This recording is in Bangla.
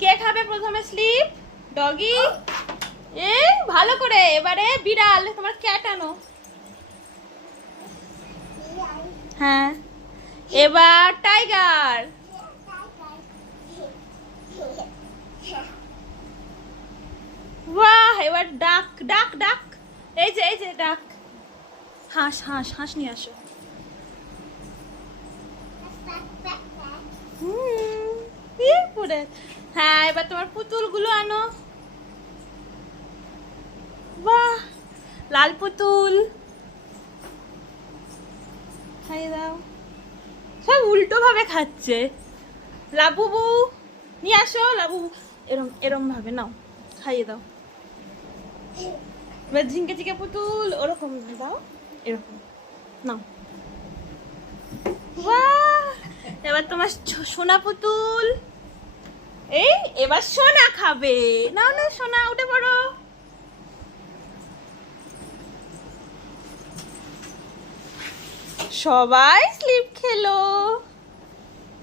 কে খাবে প্রথমে স্লিপ? ডগি। এ ভালো করে। এবারে বিড়াল, তোমার ক্যাট আনো। হ্যাঁ, এবার টাইগার। বাহ, এবার ডাক ডাক ডাক। এই যে ডাক। হাঁস হাঁস হাঁস নিয়ে আসো। হ্যাঁ, এবার তোমার পুতুল গুলো আনো। বাহ, লাল পুতুল। খাইয়ে দাও। সব উল্টো ভাবে খাচ্ছে। লাবুবু নিয়ে আসো। লাবুবু এরম এরম ভাবে নাও, খাইয়ে দাও। এবার ঝিঙ্কে চিকে পুতুল ওরকম দাও, এরকম নাও। বাহ, এবার তোমার সোনা পুতুল। এই এবার সোনা খাবে। নাও না সোনা, উঠে পড়ো। সবাই স্লিপ খেলো।